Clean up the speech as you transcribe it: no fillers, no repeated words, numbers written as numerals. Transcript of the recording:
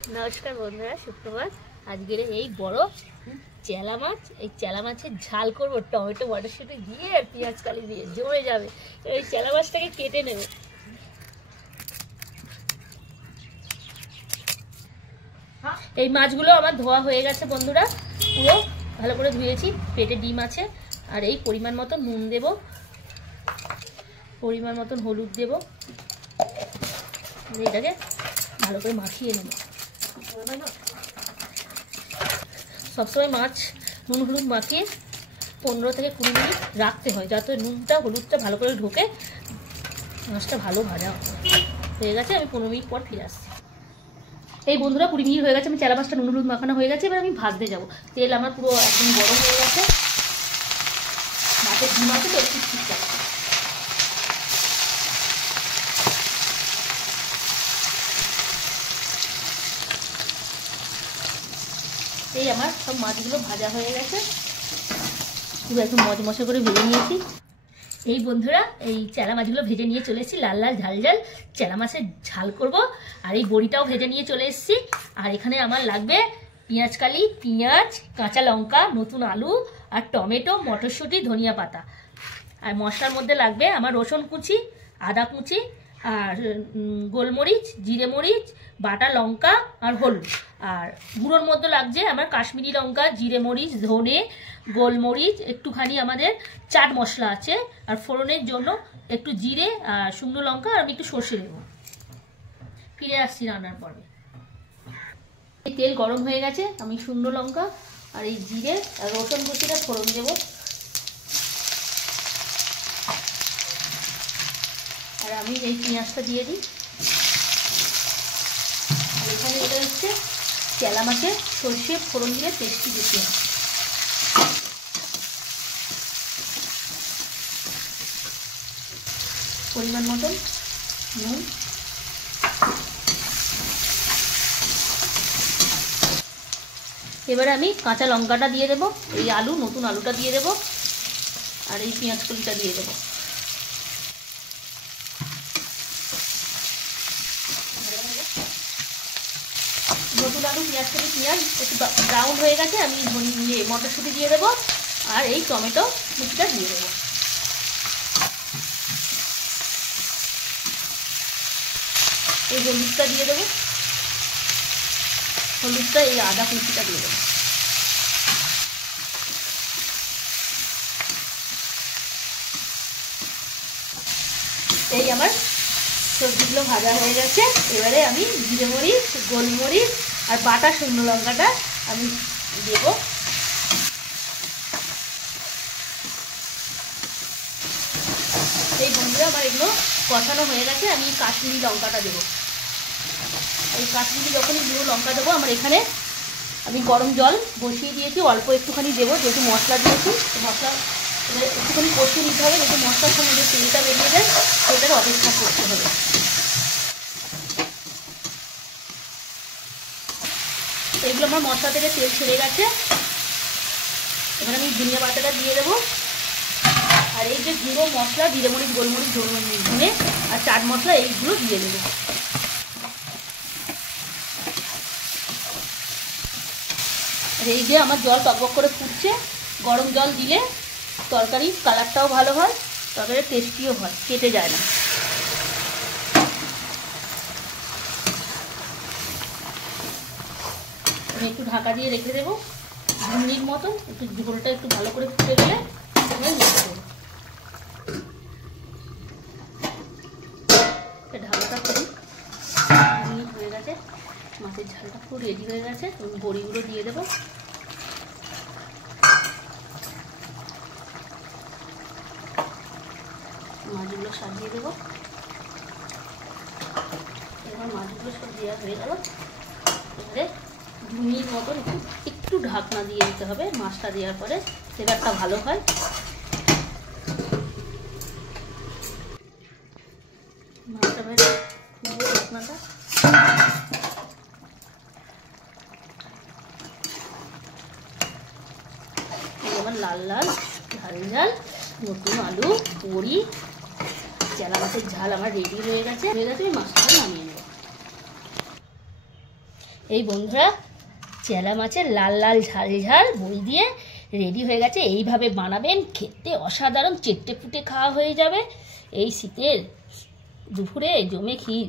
নমস্কার বন্ধুরা, সুপ্রভাত। আজকের এই বড় চেলা মাছ, এই চেলা মাছের ঝাল করবো টমেটো মটরশুঁটি দিয়ে আর পেঁয়াজ কালি দিয়ে, জমে যাবে। এই চেলা মাছটাকে কেটে নেবে। এই মাছগুলো আমার ধোয়া হয়ে গেছে বন্ধুরা, পুরো ভালো করে ধুয়েছি। পেটে ডিম আছে। আর এই পরিমাণ মতো নুন দেব, পরিমাণ মতন হলুদ দেব। এটাকে ভালো করে মাখিয়ে নেব। সবসময় মাছ নুন হলুদ মাখিয়ে 15 থেকে 20 মিনিট রাখতে হয়, যাতে নুনটা হলুদটা ভালো করে ঢোকে, মাছটা ভালো ভাজা হয়ে গেছে। আমি 15 মিনিট পর ফিরে আসছি। এই বন্ধুরা 20 মিনিট হয়ে গেছে, আমি চেলা মাছটা নুন হলুদ মাখানো হয়ে গেছে। এবার আমি ভাজতে যাব। তেল আমার পুরো একদম গরম হয়ে গেছে। মাছের ডিম আছে তো একটু ঠিকঠাক। এই আমার সব মাছগুলো ভাজা হয়ে গেছে, পুরো একদম মচমচে করে ভেজে নিয়েছি। এই বন্ধুরা এই চেলা মাছগুলো ভেজে নিয়ে চলে এসেছি। লাল লাল ঝাল ঝাল চেলা মাছের ঝাল করব। আর এই বড়িটাও ভেজে নিয়ে চলে এসেছি। আর এখানে আমার লাগবে পেঁয়াজ কালি, পেঁয়াজ, কাঁচা লঙ্কা, নতুন আলু আর টমেটো, মটরশুঁটি, ধনিয়া পাতা। আর মশলার মধ্যে লাগবে আমার রসুন কুচি, আদা কুচি, আর গোলমরিচ, জিরে মরিচ, বাটা লঙ্কা আর হলুদ। আর গুঁড়োর মধ্যে লাগছে আমার কাশ্মীরি লঙ্কা, জিরে মরিচ, ধনে, গোলমরিচ, একটুখানি আমাদের চাট মশলা আছে। আর ফোড়নের জন্য একটু জিরে আর শুকনো লঙ্কা, আর আমি একটু সর্ষে দেবো। ফিরে আসছি রান্নার পর্বে। এই তেল গরম হয়ে গেছে, আমি শুকনো লঙ্কা আর এই জিরে আর রসুন কুচিটা ফোড়ন দেবো। আর আমি এই পেঁয়াজটা দিয়ে দিই। এখানে এটা হচ্ছে চেলা মাছের সর্ষে ফোড়ন দিয়ে টেস্টি বেশি হয়। পরিমাণ মতন নুন, এবারে আমি কাঁচা লঙ্কাটা দিয়ে দেবো, এই আলু, নতুন আলুটা দিয়ে দেবো, আর এই পেঁয়াজ কলিটা দিয়ে দেবো। নতুন আলু, পেঁয়াজ কলি, পেঁয়াজ একটু ব্রাউন হয়ে গেছে। আমি মটরশুঁটি দিয়ে দেবো, আর এই টমেটো কুচিটা দিয়ে দেবো। এই হলুদটা দিয়ে দেবো, হলুদটা এই আদা কুচিটা দিয়ে দেবো। এই আমার সবজিগুলো ভাজা হয়ে গেছে। এবারে আমি জিরে মরিচ, গোলমরিচ আর বাটা শুকনো লঙ্কাটা আমি দেব। এই বন্ধুরা আমার এগুলো কষানো হয়ে গেছে। আমি কাশ্মীরি লঙ্কাটা দেবো। এই কাশ্মীরি যখনই গুঁড়ো লঙ্কা দেবো, আমার এখানে আমি গরম জল বসিয়ে দিয়েছি, অল্প একটুখানি দেবো, যেহেতু মশলা দিয়েছি। মশলা একটুখানি কষিয়ে নিতে হবে, যাতে মশলার সঙ্গে যে তেলটা বেরিয়ে যায় সেটার অপেক্ষা করতে হবে। এগুলো আমার মশলা থেকে তেল ছেড়ে গেছে। এখানে আমি ধনিয়া পাতাটা দিয়ে দেবো। আর এই যে গুঁড়ো মশলা, জিরে মরিচ, গোলমরিচ, ধনে আর চাট মশলা, এইগুলো দিয়ে দেবো। আর এই যে আমার জল টকবক করে ফুটছে। গরম জল দিলে তরকারির কালারটাও ভালো হয়, তরকারির টেস্টিও হয়, কেটে যায় না। আমি একটু ঢাকা দিয়ে রেখে দেবো 2 মিনিট মতন। একটু ঝোলটা একটু ভালো করে ফুটে গেলে ঢাকাটা করি। 2 মিনিট হয়ে গেছে, মাছের ঝালটা পুরো রেডি হয়ে গেছে। আমি বড়িগুলো দিয়ে দেবো। মাছগুলো সাজিয়ে দেবো। এবার মাছগুলো সব দেওয়া হয়ে গেল। এবারে 2 মিনিট মতন একটু ঢাকনা দিয়ে দিতে হবে। মাছটা দেওয়ার পরে ফ্লেভারটা ভালো হয়। মাছটা বেশ ঢাকনাটা এবার লাল লাল ঝাল ঝাল নতুন আলু, বড়ি, চেলা মাছের ঝাল আমার রেডি হয়ে গেছে। আমি মাছটা নামিয়ে নেব। এই বন্ধুরা চেলা মাছের লাল লাল ঝাল ঝাল বড়ি দিয়ে রেডি হয়ে গেছে। এইভাবে বানাবেন, খেতে অসাধারণ, চেটে পুটে খাওয়া হয়ে যাবে। এই শীতের দুপুরে জমে ক্ষীর।